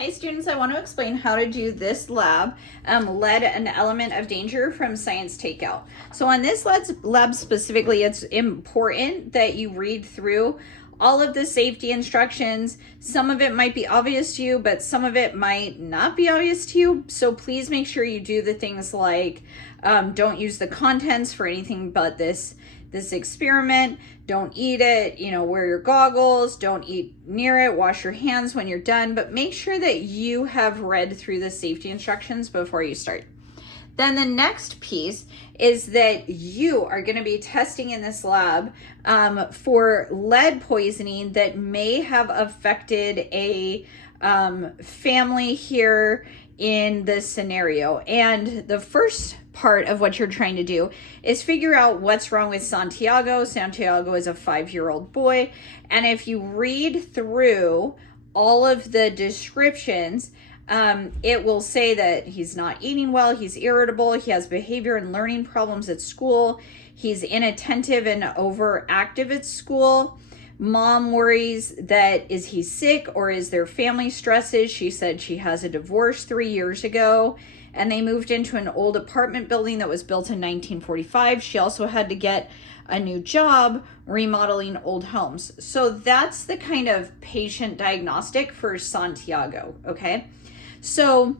Hi students, I want to explain how to do this lab, lead an element of danger from science takeout. So on this lab specifically, it's important that you read through all of the safety instructions. Some of it might be obvious to you, but some of it might not be obvious to you. So please make sure you do the things like don't use the contents for anything but this experiment. Don't eat it, wear your goggles, don't eat near it, wash your hands when you're done, but make sure that you have read through the safety instructions before you start. Then the next piece is that you are going to be testing in this lab for lead poisoning that may have affected a family here in this scenario. And the first part of what you're trying to do is figure out what's wrong with Santiago. Santiago is a 5-year-old boy. And if you read through all of the descriptions, it will say that he's not eating well, he's irritable, he has behavior and learning problems at school, he's inattentive and overactive at school. Mom worries that is he sick or is there family stresses? She said she has a divorce 3 years ago and they moved into an old apartment building that was built in 1945. She also had to get a new job remodeling old homes. So that's the kind of patient diagnostic for Santiago, okay? So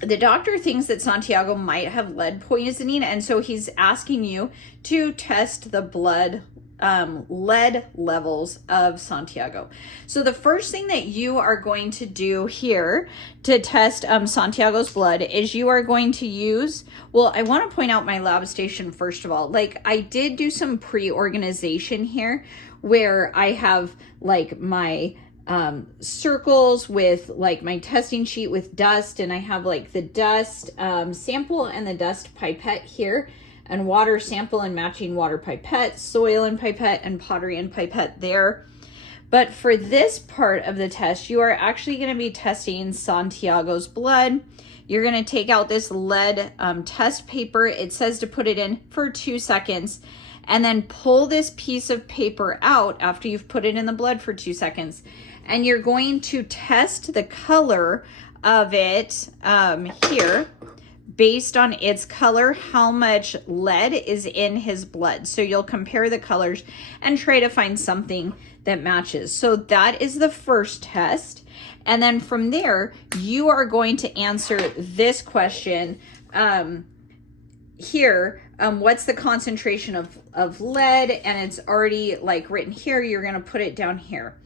the doctor thinks that Santiago might have lead poisoning, and so he's asking you to test the blood lead levels of Santiago. So the first thing that you are going to do here to test Santiago's blood is you are going to use, well, I want to point out my lab station first of all. Like, I did do some pre-organization here where I have like my circles with like my testing sheet with dust, and I have like the dust sample and the dust pipette here, and water sample and matching water pipette, soil and pipette, and pottery and pipette there. But for this part of the test, you are actually going to be testing Santiago's blood. You're going to take out this lead test paper. It says to put it in for 2 seconds, and then pull this piece of paper out after you've put it in the blood for 2 seconds. And you're going to test the color of it here, based on its color, how much lead is in his blood. So you'll compare the colors and try to find something that matches. So that is the first test. And then from there, you are going to answer this question here. What's the concentration of lead? And it's already like written here. You're going to put it down here.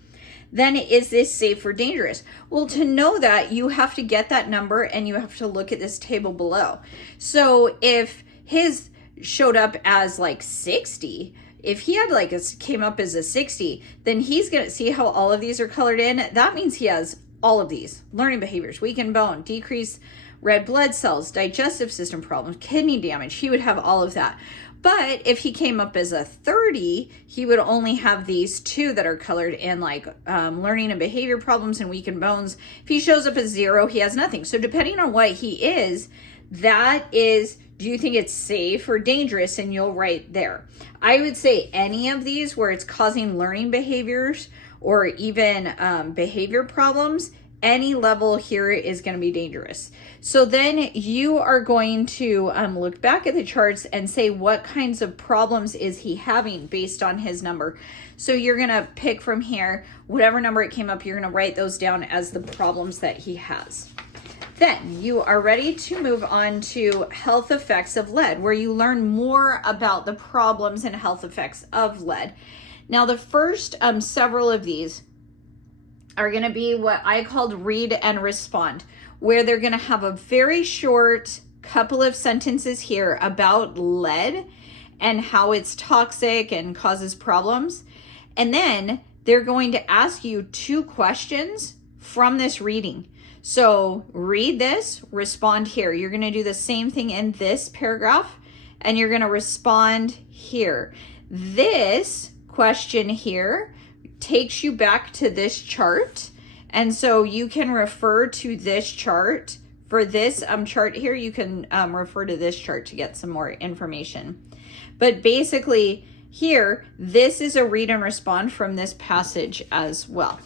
Then is this safe or dangerous? Well, to know that, you have to get that number and you have to look at this table below. So if his showed up as like 60, if he had like came up as a 60, then he's going to see how all of these are colored in. That means he has all of these: learning behaviors, weakened bone, decreased red blood cells, digestive system problems, kidney damage. He would have all of that. But if he came up as a 30, he would only have these two that are colored in, like learning and behavior problems and weakened bones. If he shows up as 0, he has nothing. So depending on what he is, that is, do you think it's safe or dangerous? And you'll write there. I would say any of these where it's causing learning behaviors or even behavior problems, any level here is going to be dangerous. So then you are going to look back at the charts and say what kinds of problems is he having based on his number. So you're going to pick from here, whatever number it came up, you're going to write those down as the problems that he has. Then you are ready to move on to health effects of lead, where you learn more about the problems and health effects of lead. Now, the first several of these are going to be what I called read and respond, where they're going to have a very short couple of sentences here about lead and how it's toxic and causes problems. And then they're going to ask you 2 questions from this reading. So read this, respond here. You're going to do the same thing in this paragraph, and you're going to respond here. This question here takes you back to this chart, and so you can refer to this chart. For this chart here, you can refer to this chart to get some more information. But basically here, this is a read and respond from this passage as well.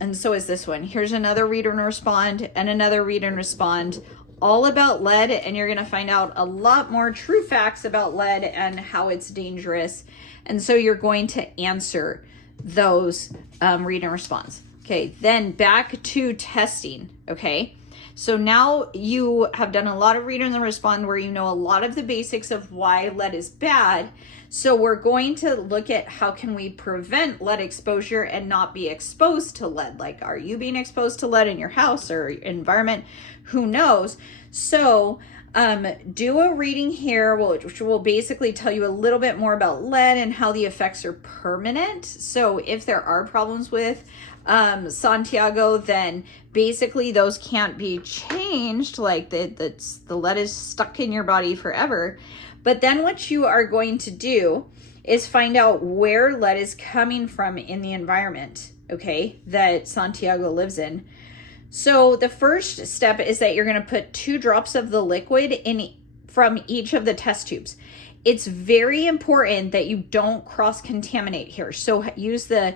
and so is this one. Here's another read and respond and another read and respond, all about lead, and you're going to find out a lot more true facts about lead and how it's dangerous. And so you're going to answer those read and response. Okay, then back to testing. Okay, so now you have done a lot of read and respond where you know a lot of the basics of why lead is bad. So we're going to look at how can we prevent lead exposure and not be exposed to lead. Like, are you being exposed to lead in your house or environment? Who knows? So do a reading here, which will basically tell you a little bit more about lead and how the effects are permanent. So if there are problems with Santiago, then basically those can't be changed. Like the lead is stuck in your body forever. But then what you are going to do is find out where lead is coming from in the environment, okay, that Santiago lives in. So the first step is that you're going to put 2 drops of the liquid from each of the test tubes. It's very important that you don't cross-contaminate here. So use the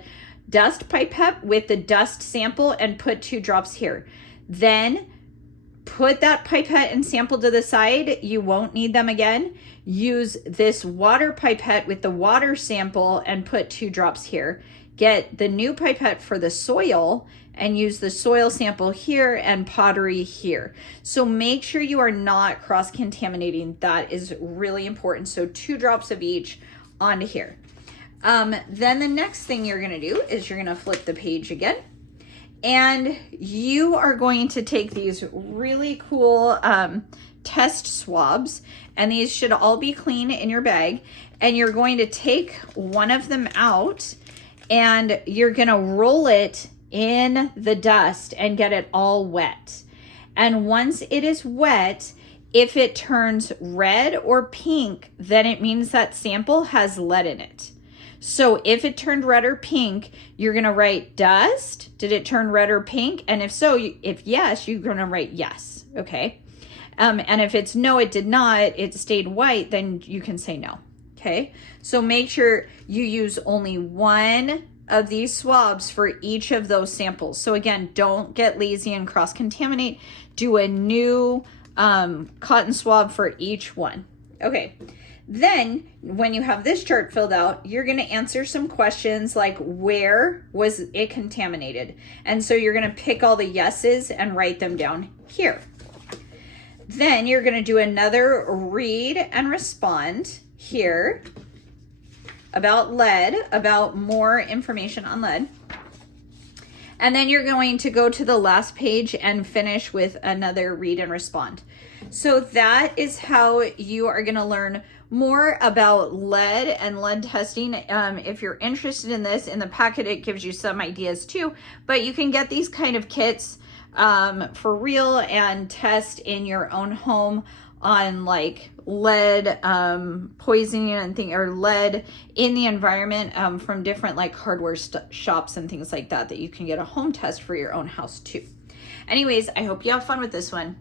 dust pipette with the dust sample and put 2 drops here. Then put that pipette and sample to the side. You won't need them again. Use this water pipette with the water sample and put 2 drops here. Get the new pipette for the soil and use the soil sample here and pottery here. So make sure you are not cross-contaminating. That is really important. So 2 drops of each onto here. Then the next thing you're going to do is you're going to flip the page again. And you are going to take these really cool test swabs, and these should all be clean in your bag. And you're going to take one of them out and you're going to roll it in the dust and get it all wet. And once it is wet, if it turns red or pink, then it means that sample has lead in it. So if it turned red or pink, you're going to write dust. Did it turn red or pink? And if so, if yes, you're going to write yes. Okay. And if it's no, it did not, it stayed white, then you can say no. Okay. So make sure you use only one of these swabs for each of those samples. So again, don't get lazy and cross-contaminate. Do a new cotton swab for each one. Okay. Then when you have this chart filled out, you're going to answer some questions like, where was it contaminated? And so you're going to pick all the yeses and write them down here. Then you're going to do another read and respond here about lead, about more information on lead. And then you're going to go to the last page and finish with another read and respond. So that is how you are going to learn more about lead and lead testing. If you're interested in this, in the packet, it gives you some ideas too, but you can get these kind of kits for real and test in your own home on like lead poisoning and or lead in the environment from different like hardware shops and things like that you can get a home test for your own house too. Anyways, I hope you have fun with this one.